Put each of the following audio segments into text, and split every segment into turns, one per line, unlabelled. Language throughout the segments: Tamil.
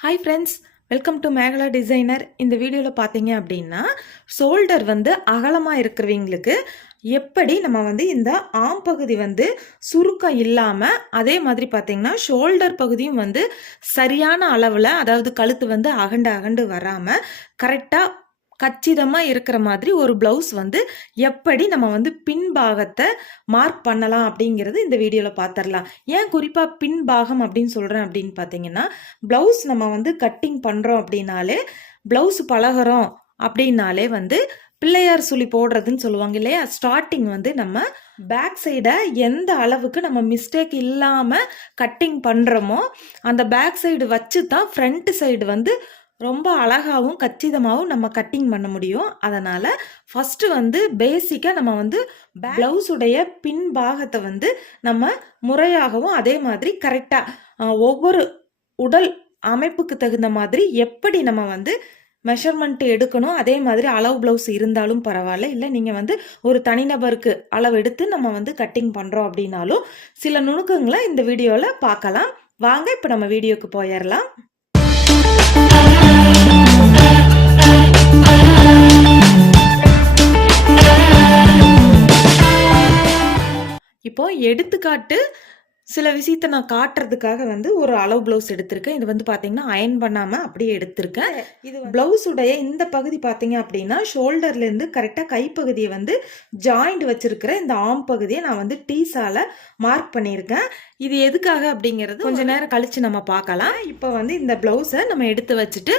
Hi friends welcome to Mekala designer இந்த வீடியோவில் பார்த்தீங்க அப்படின்னா ஷோல்டர் வந்து அகலமாக இருக்கிறவங்களுக்கு எப்படி நம்ம வந்து இந்த ஆம் பகுதி வந்து சுருக்கம் இல்லாமல் அதே மாதிரி பார்த்திங்கன்னா ஷோல்டர் பகுதியும் வந்து சரியான அளவில் அதாவது கழுத்து வந்து அகண்டு அகண்டு வராமல் கரெக்டாக கச்சிதமாக இருக்கிற மாதிரி ஒரு ப்ளவுஸ் வந்து எப்படி நம்ம வந்து பின்பாகத்தை மார்க் பண்ணலாம் அப்படிங்கிறது இந்த வீடியோவில் பார்த்துடலாம் ஏன் குறிப்பாக பின்பாகம் அப்படின்னு சொல்கிறேன் அப்படின்னு பார்த்தீங்கன்னா ப்ளவுஸ் நம்ம வந்து கட்டிங் பண்ணுறோம் அப்படின்னாலே ப்ளவுஸ் பழகுறோம் அப்படின்னாலே வந்து பிள்ளையார் சுழி போடுறதுன்னு சொல்லுவாங்க இல்லையா? ஸ்டார்டிங் வந்து நம்ம பேக் சைடை எந்த அளவுக்கு நம்ம மிஸ்டேக் இல்லாமல் கட்டிங் பண்ணுறோமோ அந்த பேக் சைடு வச்சு தான் ஃப்ரண்ட் சைடு வந்து ரொம்ப அழகாகவும் கச்சிதமாகவும் நம்ம கட்டிங் பண்ண முடியும். அதனால் ஃபஸ்ட்டு வந்து பேசிக்காக நம்ம வந்து ப்ளவுஸுடைய பின் பாகத்தை வந்து நம்ம முறையாகவும் அதே மாதிரி கரெக்டாக ஒவ்வொரு உடல் அமைப்புக்கு தகுந்த மாதிரி எப்படி நம்ம வந்து மெஷர்மெண்ட் எடுக்கணும் அதே மாதிரி அளவு ப்ளவுஸ் இருந்தாலும் பரவாயில்ல. இல்லை நீங்கள் வந்து ஒரு தனிநபருக்கு அளவு எடுத்து நம்ம வந்து கட்டிங் பண்ணுறோம் அப்படின்னாலும் சில நுணுக்கங்களை இந்த வீடியோவில் பார்க்கலாம். வாங்க இப்போ நம்ம வீடியோக்கு போயிடலாம். இப்போ எடுத்துக்காட்டு சில விஷயத்த நான் காட்டுறதுக்காக வந்து ஒரு அளவு ப்ளவுஸ் எடுத்திருக்கேன். இது வந்து பார்த்தீங்கன்னா அயன் பண்ணாமல் அப்படியே எடுத்திருக்கேன். இது ப்ளவுஸுடைய இந்த பகுதி பார்த்தீங்க அப்படின்னா ஷோல்டர்லேருந்து கரெக்டாக கைப்பகுதியை வந்து ஜாயிண்ட் வச்சிருக்கிற இந்த ஆம் பகுதியை நான் வந்து டீஸால மார்க் பண்ணியிருக்கேன். இது எதுக்காக அப்படிங்கிறது கொஞ்ச நேரம் கழிச்சு நம்ம பார்க்கலாம். இப்போ வந்து இந்த ப்ளவுஸை நம்ம எடுத்து வச்சுட்டு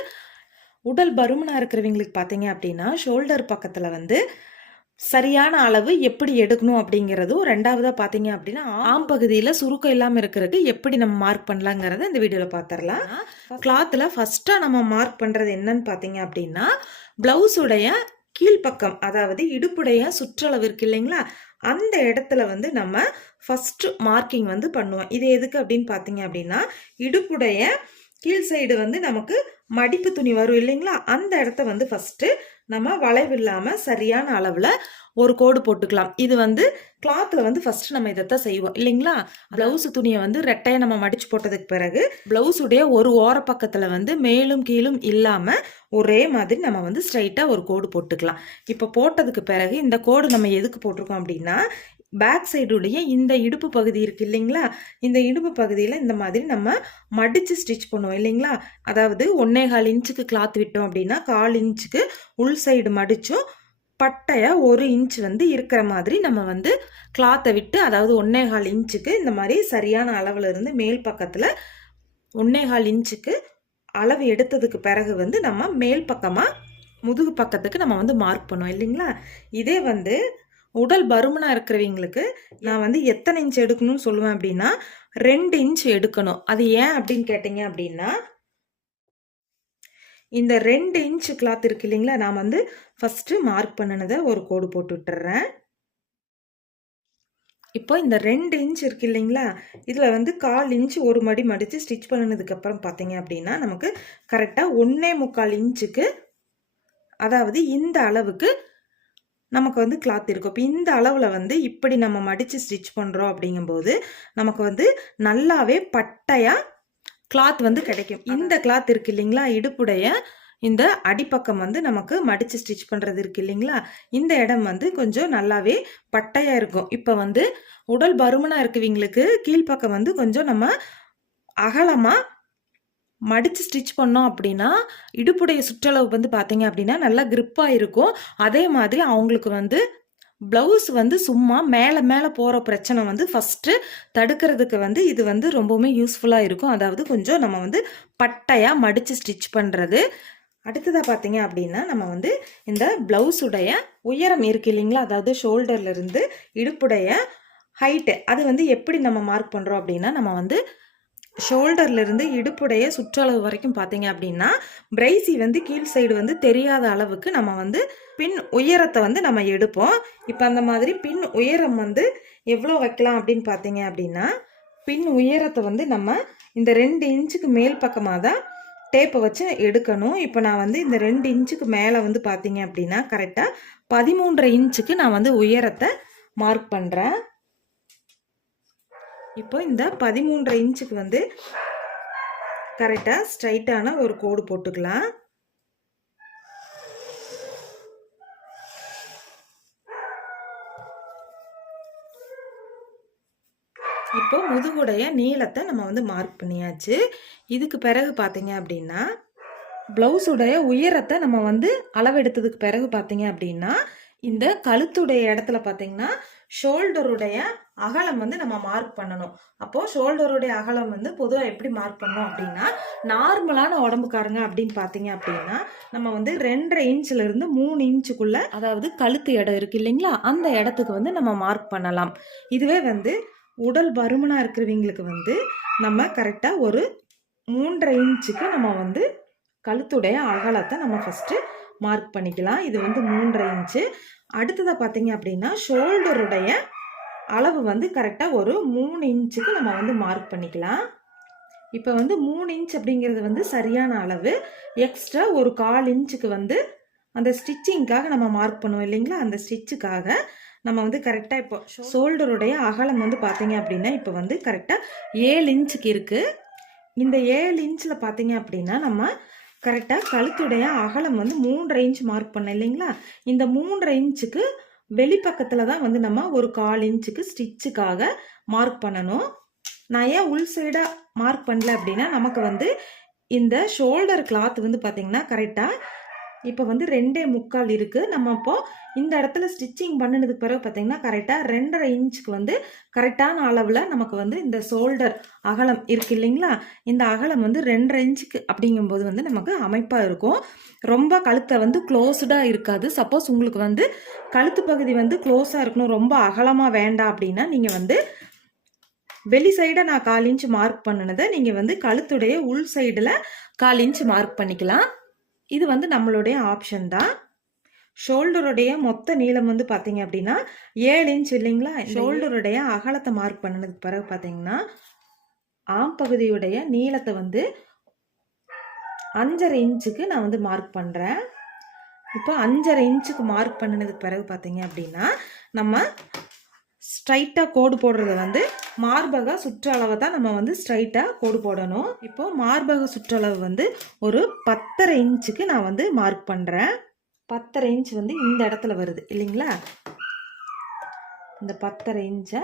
உடல் பருமனாக இருக்கிறவங்களுக்கு பார்த்தீங்க அப்படின்னா ஷோல்டர் பக்கத்தில் வந்து சரியான அளவு எப்படி எடுக்கணும் அப்படிங்கிறதும் ரெண்டாவதாக பார்த்தீங்க அப்படின்னா ஆம் பகுதியில் சுருக்கம் இல்லாமல் இருக்கிறதுக்கு எப்படி நம்ம மார்க் பண்ணலாங்கிறத இந்த வீடியோவில் பார்த்துடலாம் கிளாத்தில் ஃபஸ்ட்டாக நம்ம மார்க் பண்ணுறது என்னன்னு பார்த்தீங்க அப்படின்னா ப்ளவுஸுடைய கீழ்ப்பக்கம் அதாவது இடுப்புடைய சுற்றளவு இருக்கு இல்லைங்களா? அந்த இடத்துல வந்து நம்ம ஃபஸ்ட்டு மார்க்கிங் வந்து பண்ணுவோம். இது எதுக்கு அப்படின்னு பார்த்தீங்க அப்படின்னா இடுப்புடைய கீழ் சைடு வந்து நமக்கு மடிப்பு துணி வரும் இல்லைங்களா? அந்த இடத்த வந்து ஃபஸ்ட்டு நம்ம வளைவு இல்லாமல் சரியான அளவில் ஒரு கோடு போட்டுக்கலாம். இது வந்து கிளாத்தில் வந்து ஃபஸ்ட்டு நம்ம இதைத்தான் செய்வோம். இல்லைங்களா? ப்ளவுஸ் துணியை வந்து ரெட்டையை நம்ம மடித்து போட்டதுக்கு பிறகு ப்ளவுஸுடைய ஒரு ஓர பக்கத்தில் வந்து மேலும் கீழும் இல்லாமல் ஒரே மாதிரி நம்ம வந்து ஸ்ட்ரைட்டாக ஒரு கோடு போட்டுக்கலாம். இப்போ போட்டதுக்கு பிறகு இந்த கோடு நம்ம எதுக்கு போட்டிருக்கோம் அப்படின்னா பேக் சைடுடைய இந்த இடுப்பு பகுதி இருக்கு இல்லைங்களா? இந்த இடுப்பு பகுதியில் இந்த மாதிரி நம்ம மடித்து ஸ்டிச் பண்ணுவோம் இல்லைங்களா? அதாவது ஒன்னே கால் இன்ச்சுக்கு கிளாத் விட்டோம் அப்படின்னா கால் இன்ச்சுக்கு உள் சைடு மடித்தும் பட்டையை ஒரு இன்ச் வந்து இருக்கிற மாதிரி நம்ம வந்து கிளாத்தை விட்டு அதாவது ஒன்னே கால் இன்ச்சுக்கு இந்த மாதிரி சரியான அளவில் இருந்து மேல் பக்கத்தில் ஒன்னே கால் இன்ச்சுக்கு அளவு எடுத்ததுக்கு பிறகு வந்து நம்ம மேல் பக்கமாக முதுகு பக்கத்துக்கு நம்ம வந்து மார்க் பண்ணுவோம் இல்லைங்களா? இதே வந்து உடல் பருமனாக இருக்கிறவங்களுக்கு நான் வந்து எத்தனை இன்ச் எடுக்கணும்னு சொல்லுவேன் அப்படின்னா ரெண்டு இன்ச் எடுக்கணும். அது ஏன் அப்படின்னு கேட்டிங்க அப்படின்னா இந்த ரெண்டு இன்ச் கிளாத் இருக்கு இல்லைங்களா நான் வந்து ஃபஸ்ட்டு மார்க் பண்ணினதை ஒரு கோடு போட்டு விட்டுறேன். இப்போ இந்த ரெண்டு இன்ச் இருக்கு இல்லைங்களா இதில் வந்து கால் இன்ச் ஒரு மடி மடித்து ஸ்டிச் பண்ணினதுக்கப்புறம் பார்த்தீங்க அப்படின்னா நமக்கு கரெக்டாக ஒன்றே முக்கால் இன்ச்சுக்கு அதாவது இந்த அளவுக்கு நமக்கு வந்து கிளாத் இருக்கும். இப்போ இந்த அளவில் வந்து இப்படி நம்ம மடித்து ஸ்டிச் பண்ணுறோம் அப்படிங்கும்போது நமக்கு வந்து நல்லாவே பட்டையாக கிளாத் வந்து கிடைக்கும். இந்த கிளாத் இருக்கு இல்லைங்களா? இடுப்புடைய இந்த அடிப்பக்கம் வந்து நமக்கு மடித்து ஸ்டிச் பண்ணுறது இருக்கு இல்லைங்களா? இந்த இடம் வந்து கொஞ்சம் நல்லாவே பட்டையாக இருக்கும். இப்போ வந்து உடல் பருமனாக இருக்கவங்களுக்கு கீழ்ப்பக்கம் வந்து கொஞ்சம் நம்ம அகலமாக மடித்து ஸ்டிச் பண்ணோம் அப்படின்னா இடுப்புடைய சுற்றளவு வந்து பார்த்தீங்க அப்படின்னா நல்லா கிரிப்பாக இருக்கும். அதே மாதிரி அவங்களுக்கு வந்து ப்ளவுஸ் வந்து சும்மா மேலே மேலே போகிற பிரச்சனை வந்து ஃபஸ்ட்டு தடுக்கிறதுக்கு வந்து இது வந்து ரொம்பவுமே யூஸ்ஃபுல்லாக இருக்கும். அதாவது கொஞ்சம் நம்ம வந்து பட்டையாக மடித்து ஸ்டிச் பண்ணுறது அடுத்ததாக பார்த்தீங்க அப்படின்னா நம்ம வந்து இந்த ப்ளவுஸுடைய உயரம் இருக்கு இல்லைங்களா? அதாவது ஷோல்டர்லேருந்து இடுப்புடைய ஹைட்டு அது வந்து எப்படி நம்ம மார்க் பண்ணுறோம் அப்படின்னா நம்ம வந்து ஷோல்டர்லேருந்து இடுப்புடைய சுற்றளவு வரைக்கும் பார்த்தீங்க அப்படின்னா பிரைசி வந்து கீழ் சைடு வந்து தெரியாத அளவுக்கு நம்ம வந்து பின் உயரத்தை வந்து நம்ம எடுப்போம். இப்போ அந்த மாதிரி பின் உயரம் வந்து எவ்வளோ வைக்கலாம் அப்படின்னு பார்த்தீங்க அப்படின்னா பின் உயரத்தை வந்து நம்ம இந்த ரெண்டு இன்ச்சுக்கு மேல் பக்கமாக தான் டேப்பை வச்சு எடுக்கணும். இப்போ நான் வந்து இந்த ரெண்டு இன்ச்சுக்கு மேலே வந்து பார்த்தீங்க அப்படின்னா கரெக்டாக பதிமூன்றரை இன்ச்சுக்கு நான் வந்து உயரத்தை மார்க் பண்ணுறேன் இப்போ இந்த பதிமூன்றரை இன்ச்சுக்கு வந்து கரெக்டாக ஸ்ட்ரைட்டான ஒரு கோடு போட்டுக்கலாம். இப்போ முதுகுடைய நீளத்தை நம்ம வந்து மார்க் பண்ணியாச்சு. இதுக்கு பிறகு பார்த்தீங்க அப்படின்னா ப்ளவுஸுடைய உயரத்தை நம்ம வந்து அளவெடுத்ததுக்கு பிறகு பார்த்தீங்க அப்படின்னா இந்த கழுத்துடைய இடத்துல பார்த்தீங்கன்னா ஷோல்டருடைய அகலம் வந்து நம்ம மார்க் பண்ணணும். அப்போ ஷோல்டருடைய அகலம் வந்து பொதுவாக எப்படி மார்க் பண்ணோம் அப்படின்னா நார்மலான உடம்புக்காரங்க அப்படின்னு பார்த்தீங்க அப்படின்னா நம்ம வந்து ரெண்டரை இன்ச்ல இருந்து மூணு இன்ச்சுக்குள்ள அதாவது கழுத்து இடம் இருக்கு இல்லைங்களா? அந்த இடத்துக்கு வந்து நம்ம மார்க் பண்ணலாம். இதுவே வந்து உடல் பருமனாக இருக்கிறவங்களுக்கு வந்து நம்ம கரெக்டாக ஒரு மூன்றரை இன்ச்சுக்கு நம்ம வந்து கழுத்துடைய அகலத்தை நம்ம ஃபஸ்ட்டு மார்க் பண்ணிக்கலாம். இது வந்து மூன்றரை இன்ச்சு அடுத்ததாக பார்த்தீங்க அப்படின்னா ஷோல்டருடைய அளவு வந்து கரெக்டாக ஒரு மூணு இன்ச்சுக்கு நம்ம வந்து மார்க் பண்ணிக்கலாம். இப்போ வந்து மூணு இன்ச் அப்படிங்கிறது வந்து சரியான அளவு. எக்ஸ்ட்ரா ஒரு கால் இன்ச்சுக்கு வந்து அந்த ஸ்டிச்சிங்க்காக நம்ம மார்க் பண்ணுவோம் இல்லைங்களா? அந்த ஸ்டிச்சுக்காக நம்ம வந்து கரெக்டாக இப்போ ஷோல்டருடைய அகலம் வந்து பார்த்தீங்க அப்படின்னா இப்போ வந்து கரெக்டாக ஏழு இன்ச்சுக்கு இருக்குது இந்த ஏழு இன்ச்சில் பார்த்தீங்க அப்படின்னா நம்ம கரெக்டாக கழுத்துடைய அகலம் வந்து மூன்றரை இன்ச் மார்க் பண்ணேன் இல்லைங்களா? இந்த மூன்றரை இன்ச்சுக்கு வெளிப்பக்கத்தில் தான் வந்து நம்ம ஒரு கால் இன்ச்சுக்கு ஸ்டிச்சுக்காக மார்க் பண்ணணும். நான் ஏன் உள் சைடாக மார்க் பண்ணல அப்படின்னா நமக்கு வந்து இந்த ஷோல்டர் கிளாத் வந்து பார்த்திங்கன்னா கரெக்டாக இப்போ வந்து ரெண்டே முக்கால் இருக்குது நம்ம அப்போது இந்த இடத்துல ஸ்டிச்சிங் பண்ணினதுக்கு பிறகு பார்த்தீங்கன்னா கரெக்டாக ரெண்டரை இன்ச்சுக்கு வந்து கரெக்டான அளவில் நமக்கு வந்து இந்த ஷோல்டர் அகலம் இருக்கு இல்லைங்களா? இந்த அகலம் வந்து ரெண்டரை இன்ச்சுக்கு அப்படிங்கும்போது வந்து நமக்கு அமைப்பாக இருக்கும். ரொம்ப கழுத்தை வந்து க்ளோஸ்டாக இருக்காது. சப்போஸ் உங்களுக்கு வந்து கழுத்து பகுதி வந்து க்ளோஸாக இருக்கணும் ரொம்ப அகலமாக வேண்டாம் அப்படின்னா நீங்கள் வந்து வெளி சைடை நான் கால் இன்ச் மார்க் பண்ணினதை நீங்கள் வந்து கழுத்துடைய உள் சைடில் கால் இன்ச் மார்க் பண்ணிக்கலாம். இது வந்து நம்மளுடைய ஆப்ஷன் தான். ஷோல்டருடைய மொத்த நீளம் வந்து பார்த்தீங்க அப்படின்னா ஏழு இன்ச் இல்லைங்களா? ஷோல்டருடைய அகலத்தை மார்க் பண்ணதுக்கு பிறகு பார்த்தீங்கன்னா ஆம் பகுதியுடைய நீளத்தை வந்து அஞ்சரை இன்ச்சுக்கு நான் வந்து மார்க் பண்ணுறேன் இப்போ அஞ்சரை இன்ச்சுக்கு மார்க் பண்ணினதுக்கு பிறகு பார்த்தீங்க அப்படின்னா நம்ம ஸ்ட்ரைட்டாக கோடு போடுறது வந்து மார்பக சுற்றளவை தான் நம்ம வந்து ஸ்ட்ரைட்டாக கோடு போடணும். இப்போது மார்பக சுற்றளவு வந்து ஒரு பத்தரை இன்ச்சுக்கு நான் வந்து மார்க் பண்ணுறேன் பத்தரை இன்ச் வந்து இந்த இடத்துல வருது இல்லைங்களா? இந்த பத்தரை இன்ச்சை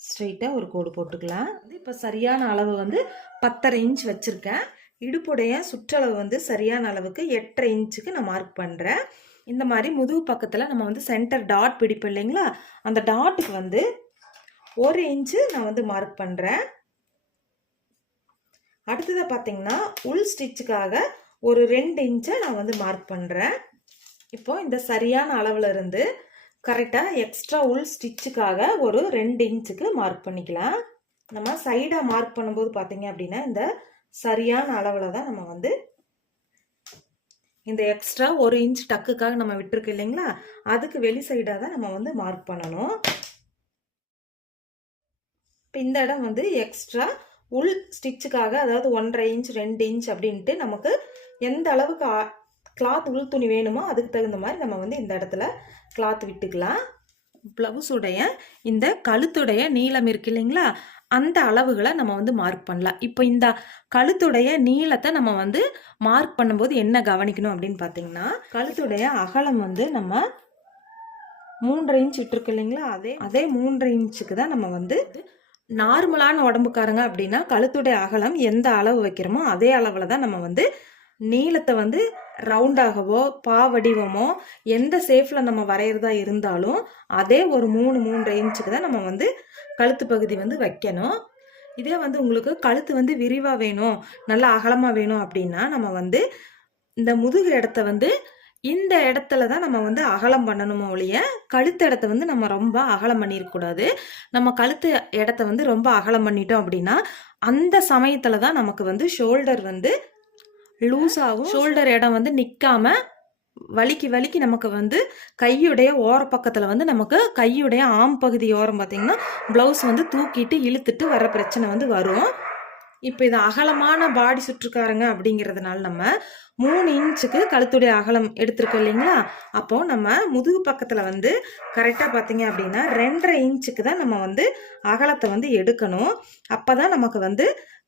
ஸ்ட்ரைட்டாக ஒரு கோடு போட்டுக்கலாம். இப்போ சரியான அளவு வந்து பத்தரை இன்ச் வச்சுருக்கேன். இடுப்புடைய சுற்றளவு வந்து சரியான அளவுக்கு எட்டரை இன்ச்சுக்கு நான் மார்க் பண்ணுறேன் இந்த மாதிரி முதுகு பக்கத்தில் நம்ம வந்து சென்டர் டாட் பிடிப்போம் இல்லைங்களா? அந்த டாட்டுக்கு வந்து ஒரு இன்ச்சு நான் வந்து மார்க் பண்ணுறேன் அடுத்ததாக பார்த்தீங்கன்னா உள் ஸ்டிச்சுக்காக ஒரு ரெண்டு இன்ச்சை நான் வந்து மார்க் பண்ணுறேன் இப்போ இந்த சரியான அளவில் இருந்து கரெக்டாக எக்ஸ்ட்ரா உள் ஸ்டிச்சுக்காக ஒரு ரெண்டு இன்ச்சுக்கு மார்க் பண்ணிக்கலாம். நம்ம சைடாக மார்க் பண்ணும்போது பார்த்தீங்க அப்படின்னா இந்த சரியான அளவில் தான் நம்ம வந்து இந்த எக்ஸ்ட்ரா ஒரு இன்ச் டக்குக்காக நம்ம விட்டுருக்கு இல்லைங்களா? அதுக்கு வெளி சைடாக தான் நம்ம வந்து மார்க் பண்ணணும். இப்போ இந்த இடம் வந்து எக்ஸ்ட்ரா உள் ஸ்டிச்சுக்காக அதாவது ஒன்றரை இன்ச் ரெண்டு இன்ச் அப்படின்ட்டு நமக்கு எந்த அளவுக்கு கிளாத் உள் துணி வேணுமோ அதுக்கு தகுந்த மாதிரி நம்ம வந்து இந்த இடத்துல கிளாத் விட்டுக்கலாம். ப்ளவுஸுடைய இந்த கழுத்துடைய நீளம் இருக்கு இல்லைங்களா? அந்த அளவுகளை நம்ம வந்து மார்க் பண்ணலாம். இப்போ இந்த கழுத்துடைய நீளத்தை நம்ம வந்து மார்க் பண்ணும்போது என்ன கவனிக்கணும் அப்படின்னு பார்த்தீங்கன்னா கழுத்துடைய அகலம் வந்து நம்ம மூன்றரை இன்ச் விட்டுருக்கு இல்லைங்களா? அதே அதே மூன்றரை இன்ச்சுக்கு தான் நம்ம வந்து நார்மலான உடம்புக்காரங்க அப்படின்னா கழுத்துடைய அகலம் எந்த அளவு வைக்கிறோமோ அதே அளவில் தான் நம்ம வந்து நீளத்தை வந்து ரவுண்டாகவோ பா வடிவமோ எந்த சேஃபில் நம்ம வரைகிறதா இருந்தாலும் அதே ஒரு மூணு மூன்றரை இன்ச்சுக்கு தான் நம்ம வந்து கழுத்து பகுதி வந்து வைக்கணும். இதே வந்து உங்களுக்கு கழுத்து வந்து விரிவாக வேணும் நல்லா அகலமாக வேணும் அப்படின்னா நம்ம வந்து இந்த முதுகு இடத்த வந்து இந்த இடத்துல தான் நம்ம வந்து அகலம் பண்ணணுமோ ஒழிய கழுத்து இடத்த வந்து நம்ம ரொம்ப அகலம் பண்ணியிருக்கக்கூடாது. நம்ம கழுத்து இடத்த வந்து ரொம்ப அகலம் பண்ணிட்டோம் அப்படின்னா அந்த சமயத்தில் தான் நமக்கு வந்து ஷோல்டர் வந்து லூஸ் ஆகும். ஷோல்டர் இடம் வந்து நிற்காம வலிக்கு வலிக்கு நமக்கு வந்து கையுடைய ஓர பக்கத்தில் வந்து நமக்கு கையுடைய ஆம் பகுதி ஓரம் பார்த்திங்கன்னா ப்ளவுஸ் வந்து தூக்கிட்டு இழுத்துட்டு வர பிரச்சனை வந்து வரும். இப்போ இது அகலமான பாடி சுற்றுக்காரங்க அப்படிங்கிறதுனால நம்ம மூணு இன்ச்சுக்கு கழுத்துடைய அகலம் எடுத்திருக்கோம் இல்லைங்களா? அப்போ நம்ம முதுகு பக்கத்தில் வந்து கரெக்டாக பார்த்தீங்க அப்படின்னா ரெண்டரை இன்ச்சுக்கு தான் நம்ம வந்து அகலத்தை வந்து எடுக்கணும். அப்போ தான் நமக்கு வந்து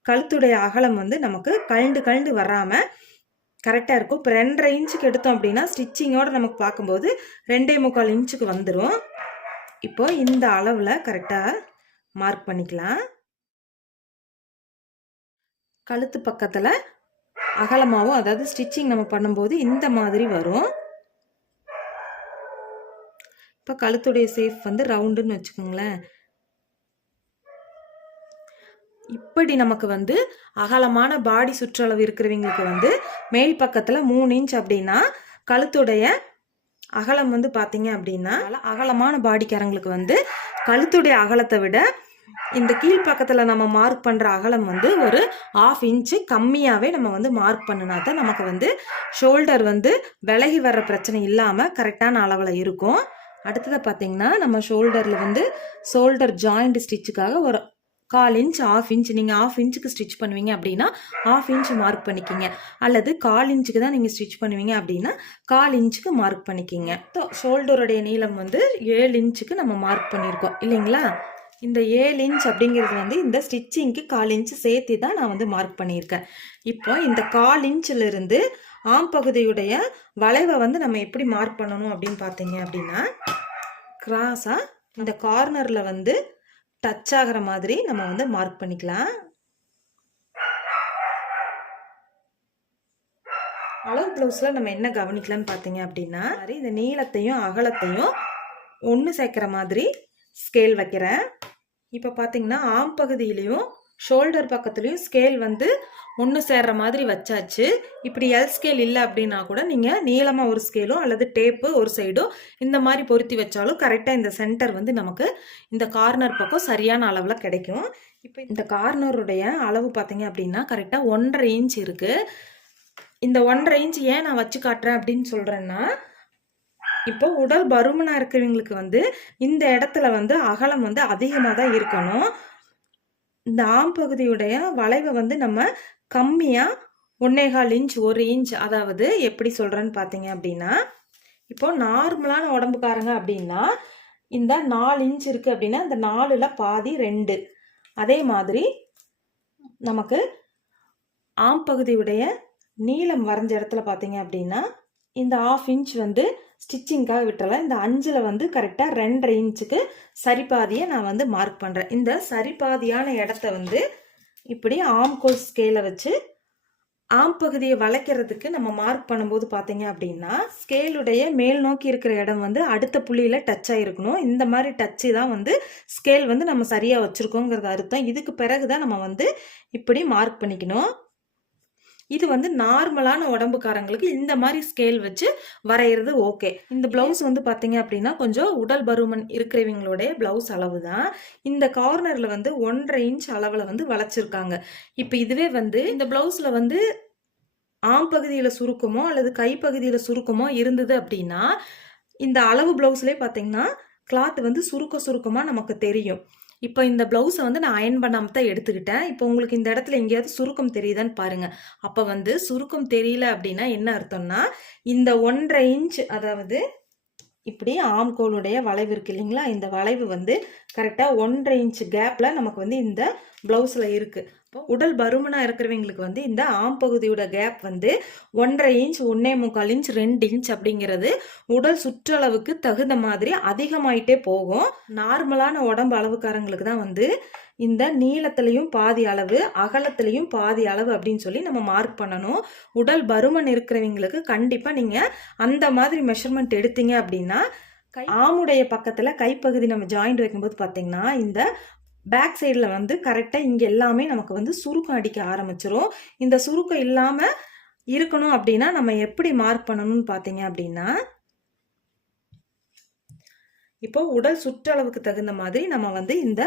கழுத்துடைய அகலம் வந்து நமக்கு கழண்டு கழண்டு வராமல் கரெக்டாக இருக்கும். இப்போ ரெண்டரை இன்ச்சுக்கு எடுத்தோம் அப்படின்னா ஸ்டிச்சிங்கோட நமக்கு பார்க்கும்போது ரெண்டே முக்கால் இன்ச்சுக்கு வந்துடும் இப்போ இந்த அளவில் கரெக்டாக மார்க் பண்ணிக்கலாம். கழுத்து பக்கத்தில் அகலமாகவும் அதாவது ஸ்டிச்சிங் நம்ம பண்ணும்போது இந்த மாதிரி வரும். இப்போ கழுத்துடைய சேஃப் வந்து ரவுண்டுன்னு வச்சுக்கோங்களேன். இப்படி நமக்கு வந்து அகலமான பாடி சுற்றளவு இருக்கிறவங்களுக்கு வந்து மேல் பக்கத்தில் மூணு இன்ச் அப்படின்னா கழுத்துடைய அகலம் வந்து பார்த்தீங்க அப்படின்னா அகலமான பாடிக்காரங்களுக்கு வந்து கழுத்துடைய அகலத்தை விட இந்த கீழ்ப்பக்கத்தில் நம்ம மார்க் பண்ணுற அகலம் வந்து ஒரு ஆஃப் இன்ச்சு கம்மியாகவே நம்ம வந்து மார்க் பண்ணினா தான் நமக்கு வந்து ஷோல்டர் வந்து விலகி வர்ற பிரச்சனை இல்லாமல் கரெக்டான அளவில் இருக்கும். அடுத்ததை பார்த்திங்கன்னா நம்ம ஷோல்டரில் வந்து ஷோல்டர் ஜாயிண்ட் ஸ்டிச்சுக்காக ஒரு கால் இன்ச் ஆஃப் இன்ச் நீங்கள் ஆஃப் இன்ச்சுக்கு ஸ்டிச் பண்ணுவீங்க அப்படின்னா ஆஃப் இன்ச் மார்க் பண்ணிக்கிங்க. அல்லது கால் இன்ச்சுக்கு தான் நீங்கள் ஸ்டிச் பண்ணுவீங்க அப்படின்னா கால் இன்ச்சுக்கு மார்க் பண்ணிக்கிங்க. ஷோல்டருடைய நீளம் வந்து ஏழு இன்ச்சுக்கு நம்ம மார்க் பண்ணியிருக்கோம். இல்லைங்களா? இந்த ஏழு இன்ச் அப்படிங்கிறது வந்து இந்த ஸ்டிச்சிங்க்கு கால் இன்ச்சு சேர்த்து தான் நான் வந்து மார்க் பண்ணியிருக்கேன். இப்போ இந்த கால் இன்ச்சிலிருந்து ஆம் பகுதியுடைய வளைவை வந்து நம்ம எப்படி மார்க் பண்ணணும் அப்படின்னு பார்த்தீங்க அப்படின்னா கிராஸாக இந்த கார்னரில் வந்து டச் ஆகிற மாதிரி நம்ம வந்து மார்க் பண்ணிக்கலாம். அளவு ப்ளவுஸில் நம்ம என்ன கவனிக்கலாம்னு பார்த்தீங்க அப்படின்னா மாதிரி இந்த நீளத்தையும் அகலத்தையும் ஒன்று சேர்க்குற மாதிரி ஸ்கேல் வைக்கிறேன். இப்போ பார்த்தீங்கன்னா ஆம் பகுதியிலையும் ஷோல்டர் பக்கத்துலேயும் ஸ்கேல் வந்து ஒன்று சேர்ற மாதிரி வச்சாச்சு. இப்படி எல் ஸ்கேல் இல்லை அப்படின்னா கூட நீங்கள் நீளமாக ஒரு ஸ்கேலோ அல்லது டேப்பு ஒரு சைடோ இந்த மாதிரி பொருத்தி வச்சாலும் கரெக்டாக இந்த சென்டர் வந்து நமக்கு இந்த கார்னர் பக்கம் சரியான அளவில் கிடைக்கும். இப்போ இந்த கார்னருடைய அளவு பார்த்தீங்க அப்படின்னா கரெக்டாக ஒன்றரை இன்ச் இருக்குது இந்த ஒன்றரை இன்ச் ஏன் நான் வச்சு காட்டுறேன் அப்படின்னு சொல்கிறேன்னா இப்போ உடல் பருமனாக இருக்கிறவங்களுக்கு வந்து இந்த இடத்துல வந்து அகலம் வந்து அதிகமாக தான் இருக்கணும். இந்த ஆம் பகுதியுடைய வளைவை வந்து நம்ம கம்மியாக ஒன்னேகால் இன்ச் ஒரு இன்ச் அதாவது எப்படி சொல்கிறேன்னு பார்த்தீங்க அப்படின்னா இப்போ நார்மலான உடம்புக்காரங்க அப்படின்னா இந்த நாலு இன்ச் இருக்குது அப்படின்னா இந்த நாலில் பாதி ரெண்டு. அதே மாதிரி நமக்கு ஆம் பகுதியுடைய நீளம் வரைஞ்ச இடத்துல பார்த்தீங்க அப்படின்னா இந்த ஆஃப் இன்ச் வந்து ஸ்டிச்சிங்காக விட்டுறல. இந்த அஞ்சில் வந்து கரெக்டாக ரெண்டரை இன்ச்சுக்கு சரிபாதியை நான் வந்து மார்க் பண்ணுறேன் இந்த சரிபாதியான இடத்த வந்து இப்படி ஆம்கோல் ஸ்கேலை வச்சு ஆம் பகுதியை வளைக்கிறதுக்கு நம்ம மார்க் பண்ணும்போது பார்த்தீங்க அப்படின்னா ஸ்கேலுடைய மேல் நோக்கி இருக்கிற இடம் வந்து அடுத்த புள்ளியில் டச் ஆகிருக்கணும் இந்த மாதிரி டச்சு தான் வந்து ஸ்கேல் வந்து நம்ம சரியாக வச்சுருக்கோங்கிறது அர்த்தம். இதுக்கு பிறகு தான் நம்ம வந்து இப்படி மார்க் பண்ணிக்கணும். இது வந்து நார்மலான உடம்புக்காரங்களுக்கு இந்த மாதிரி ஸ்கேல் வச்சு வரைகிறது ஓகே இந்த பிளவுஸ் வந்து பார்த்தீங்க அப்படின்னா கொஞ்சம் உடல் பருமன் இருக்கிறவங்களுடைய பிளவுஸ் அளவு தான் இந்த கார்னரில் வந்து ஒன்றரை இன்ச் அளவில் வந்து வளைச்சிருக்காங்க. இப்போ இதுவே வந்து இந்த பிளவுஸில் வந்து ஆம் பகுதியில் சுருக்கமோ அல்லது கைப்பகுதியில் சுருக்கமோ இருந்தது அப்படின்னா இந்த அளவு பிளவுஸ்லேயே பார்த்தீங்கன்னா கிளாத் வந்து சுருக்க சுருக்கமாக நமக்கு தெரியும். இப்போ இந்த ப்ளவுஸை வந்து நான் அயன் பண்ணாமல் தான் எடுத்துக்கிட்டேன். இப்போ உங்களுக்கு இந்த இடத்துல எங்கேயாவது சுருக்கம் தெரியுதான்னு பாருங்கள் அப்போ வந்து சுருக்கம் தெரியல அப்படின்னா என்ன அர்த்தம்னா இந்த ஒன்றரை இன்ச் அதாவது இப்படி ஆம்கோளுடைய வளைவு இருக்கு இல்லைங்களா? இந்த வளைவு வந்து கரெக்டாக ஒன்றரை இன்ச் கேப்பில் நமக்கு வந்து இந்த ப்ளவுஸில் இருக்குது உடல் பருமனாக இருக்கிறவங்களுக்கு வந்து இந்த ஆம் பகுதியோட கேப் வந்து ஒன்றரை இன்ச் ஒன்னே முக்கால் இன்ச் ரெண்டு இன்ச் அப்படிங்கிறது உடல் சுற்றளவுக்கு தகுந்த மாதிரி அதிகமாயிட்டே போகும். நார்மலான உடம்பு அளவுக்காரங்களுக்கு தான் வந்து இந்த நீளத்துலையும் பாதி அளவு அகலத்துலையும் பாதி அளவு அப்படின்னு சொல்லி நம்ம மார்க் பண்ணணும். உடல் பருமன் இருக்கிறவங்களுக்கு கண்டிப்பாக நீங்கள் அந்த மாதிரி மெஷர்மெண்ட் எடுத்தீங்க அப்படின்னா கை ஆமுடைய பக்கத்தில் கைப்பகுதி நம்ம ஜாயிண்ட் வைக்கும்போது பார்த்தீங்கன்னா இந்த பேக் சைடில் வந்து கரெக்டாக இங்கே எல்லாமே நமக்கு வந்து சுருக்கம் அடிக்க ஆரம்பிச்சிரும். இந்த சுருக்கம் இல்லாமல் இருக்கணும் அப்படின்னா நம்ம எப்படி மார்க் பண்ணணும்னு பார்த்தீங்க அப்படின்னா இப்போ உடல் சுற்றளவுக்கு தகுந்த மாதிரி நம்ம வந்து இந்த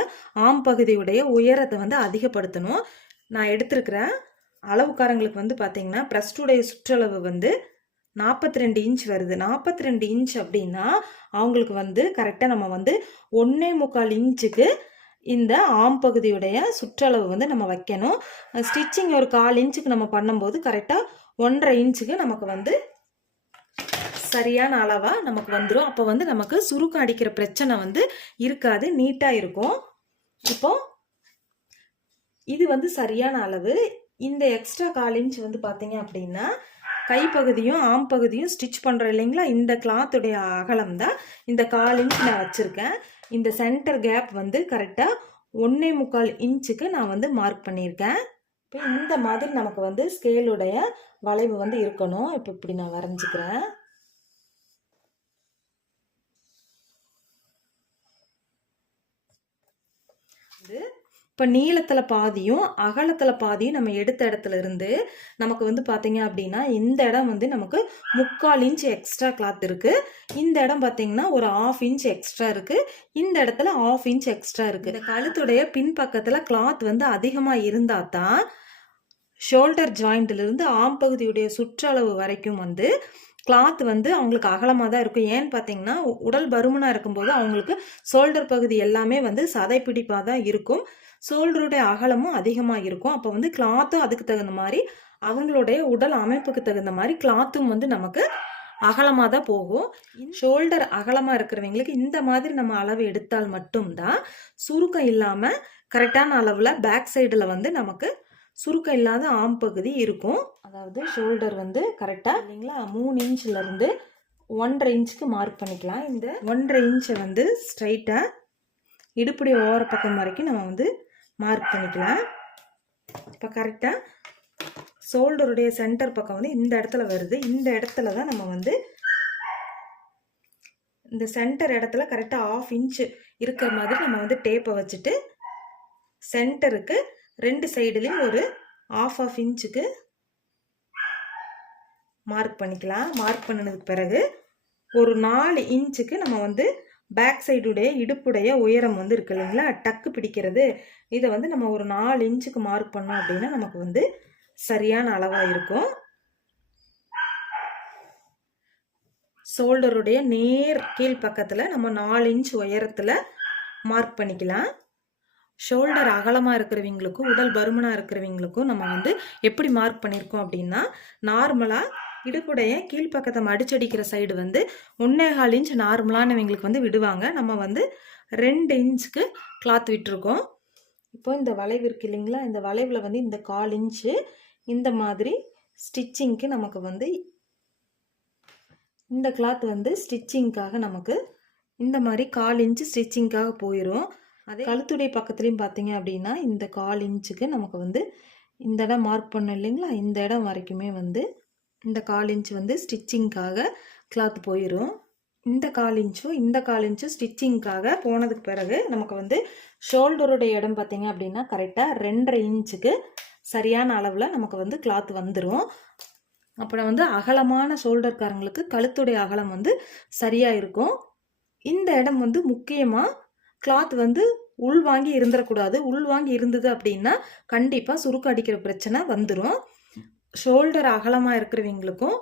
ஆம் பகுதியுடைய உயரத்தை வந்து அதிகப்படுத்தணும். நான் எடுத்திருக்கிறேன் அளவுக்காரங்களுக்கு வந்து பார்த்தீங்கன்னா ப்ளஸ் டூடைய சுற்றளவு வந்து நாற்பத்தி ரெண்டு இன்ச் வருது. நாற்பத்தி ரெண்டு இன்ச் அப்படின்னா அவங்களுக்கு வந்து கரெக்டாக நம்ம வந்து ஒன்றே முக்கால் இன்ச்சுக்கு இந்த ஆம் பகுதியுடைய சுற்றளவு வந்து நம்ம வைக்கணும். ஸ்டிச்சிங் ஒரு கால் இன்ச்சுக்கு நம்ம பண்ணும்போது கரெக்டாக ஒன்றரை இன்ச்சுக்கு நமக்கு வந்து சரியான அளவாக நமக்கு வந்துடும் அப்போ வந்து நமக்கு சுருக்கம் அடிக்கிற பிரச்சனை வந்து இருக்காது நீட்டாக இருக்கும். இப்போ இது வந்து சரியான அளவு. இந்த எக்ஸ்ட்ரா கால் இன்ச் வந்து பார்த்தீங்க அப்படின்னா கைப்பகுதியும் ஆம் பகுதியும் ஸ்டிச் பண்ணுறோம் இல்லைங்களா? இந்த கிளாத்துடைய அகலம் தான் இந்த கால் இன்ச் நான் வச்சுருக்கேன். இந்த சென்டர் கேப் வந்து கரெக்டாக ஒன்றே முக்கால் இன்ச்சுக்கு நான் வந்து மார்க் பண்ணியிருக்கேன். இப்போ இந்த மாதிரி நமக்கு வந்து ஸ்கேலுடைய வளைவு வந்து இருக்கணும். இப்போ இப்படி நான் வரைஞ்சிக்கிறேன் இது இப்போ நீளத்தில் பாதியும் அகலத்தில் பாதியும் நம்ம எடுத்த இடத்துல இருந்து நமக்கு வந்து பார்த்தீங்க அப்படின்னா இந்த இடம் வந்து நமக்கு முக்கால் இன்ச் எக்ஸ்ட்ரா கிளாத் இருக்குது இந்த இடம் பார்த்தீங்கன்னா ஒரு ஆஃப் இன்ச் எக்ஸ்ட்ரா இருக்குது இந்த இடத்துல ஆஃப் இன்ச் எக்ஸ்ட்ரா இருக்குது இந்த கழுத்துடைய பின்பக்கத்தில் கிளாத் வந்து அதிகமாக இருந்தால் தான் ஷோல்டர் ஜாயிண்ட்லேருந்து ஆம் பகுதியுடைய சுற்றளவு வரைக்கும் வந்து கிளாத் வந்து அவங்களுக்கு அகலமாக தான் இருக்கும். ஏன்னு பார்த்தீங்கன்னா உடல் பருமனாக இருக்கும்போது அவங்களுக்கு ஷோல்டர் பகுதி எல்லாமே வந்து சதை பிடிப்பாக தான் இருக்கும். ஷோல்டருடைய அகலமும் அதிகமாக இருக்கும். அப்போ வந்து கிளாத்தும் அதுக்கு தகுந்த மாதிரி அவங்களுடைய உடல் அமைப்புக்கு தகுந்த மாதிரி கிளாத்தும் வந்து நமக்கு அகலமாக தான் போகும். ஷோல்டர் அகலமாக இருக்கிறவங்களுக்கு இந்த மாதிரி நம்ம அளவு எடுத்தால் மட்டும்தான் சுருக்கம் இல்லாமல் கரெக்டான அளவில் பேக் சைடில் வந்து நமக்கு சுருக்கம் இல்லாத ஆம் பகுதி இருக்கும். அதாவது ஷோல்டர் வந்து கரெக்டாக இல்லைங்களா? மூணு இன்ச்ல இருந்து ஒன்றரை இன்ச்சுக்கு மார்க் பண்ணிக்கலாம். இந்த ஒன்றரை இன்ச்சை வந்து ஸ்ட்ரைட்டாக இடுப்புடைய ஓர பக்கம் வரைக்கும் நம்ம வந்து மார்க் பண்ணிக்கலாம். இப்போ கரெக்டாக ஷோல்டருடைய சென்டர் பக்கம் வந்து இந்த இடத்துல வருது. இந்த இடத்துல தான் நம்ம வந்து இந்த சென்டர் இடத்துல கரெக்டாக ஆஃப் இன்ச்சு இருக்கிற மாதிரி நம்ம வந்து டேப்பை வச்சுட்டு சென்டருக்கு ரெண்டு சைடுலேயும் ஒரு ஆஃப் ஆஃப் இன்ச்சுக்கு மார்க் பண்ணிக்கலாம். மார்க் பண்ணதுக்கு பிறகு ஒரு நாலு இன்ச்சுக்கு நம்ம வந்து பேக் சைடுடைய இடுப்புடைய உயரம் வந்து இருக்கு இல்லைங்களா? டக்கு பிடிக்கிறது. இதை வந்து நம்ம ஒரு நாலு இன்ச்சுக்கு மார்க் பண்ணோம் அப்படின்னா நமக்கு வந்து சரியான அளவாக இருக்கும். ஷோல்டருடைய நேர் கீழ் பக்கத்தில் நம்ம நாலு இன்ச் உயரத்தில் மார்க் பண்ணிக்கலாம். ஷோல்டர் அகலமாக இருக்கிறவங்களுக்கும் உடல் பருமனாக இருக்கிறவங்களுக்கும் நம்ம வந்து எப்படி மார்க் பண்ணியிருக்கோம் அப்படின்னா நார்மலாக இடுப்புடைய கீழ்ப்பக்கத்தை மடிச்சடிக்கிற சைடு வந்து ஒன்றே கால் இன்ச் நார்மலானவங்களுக்கு வந்து விடுவாங்க. நம்ம வந்து ரெண்டு இன்ச்சுக்கு கிளாத் விட்டுருக்கோம். இப்போ இந்த வளைவு இருக்கு இல்லைங்களா? இந்த வளைவில் வந்து இந்த கால் இன்ச்சு இந்த மாதிரி ஸ்டிச்சிங்க்கு நமக்கு வந்து இந்த கிளாத் வந்து ஸ்டிச்சிங்க்காக நமக்கு இந்த மாதிரி கால் இன்ச்சு ஸ்டிச்சிங்க்காக போயிடும் அதே கழுத்துடைய பக்கத்துலேயும் பார்த்தீங்க அப்படின்னா இந்த கால் இன்ச்சுக்கு நமக்கு வந்து இந்த இடம் மார்க் பண்ணோம் இல்லைங்களா? இந்த இடம் வரைக்குமே வந்து இந்த கால் இன்ச் வந்து ஸ்டிச்சிங்க்காக கிளாத் போயிடும் இந்த கால் இன்ச்சும் இந்த கால் இன்ச்சும் ஸ்டிச்சிங்க்காக போனதுக்கு பிறகு நமக்கு வந்து ஷோல்டருடைய இடம் பார்த்தீங்க அப்படின்னா கரெக்டாக ரெண்டரை இன்ச்சுக்கு சரியான அளவில் நமக்கு வந்து கிளாத் வந்துடும் அப்புறம் வந்து அகலமான ஷோல்டர்காரங்களுக்கு கழுத்துடைய அகலம் வந்து சரியாக இருக்கும். இந்த இடம் வந்து முக்கியமாக கிளாத் வந்து உள்வாங்கி இருந்துடக்கூடாது உள்வாங்கி இருந்தது அப்படின்னா கண்டிப்பாக சுருக்கம் அடிக்கிற பிரச்சனை வந்துடும் ஷோல்டர் அகலமாக இருக்கிறவங்களுக்கும்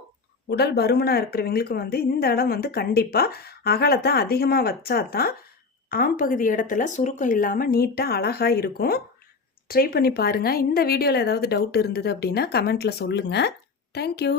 உடல் பருமனாக இருக்கிறவங்களுக்கும் வந்து இந்த இடம் வந்து கண்டிப்பாக அகலத்தை அதிகமாக வச்சா தான் ஆம் பகுதி இடத்துல சுருக்கம் இல்லாமல் நீட்டாக அழகாக இருக்கும். ட்ரை பண்ணி பாருங்கள் இந்த வீடியோவில் ஏதாவது டவுட் இருந்தது அப்படின்னா கமெண்ட்டில் சொல்லுங்கள் தேங்க்யூ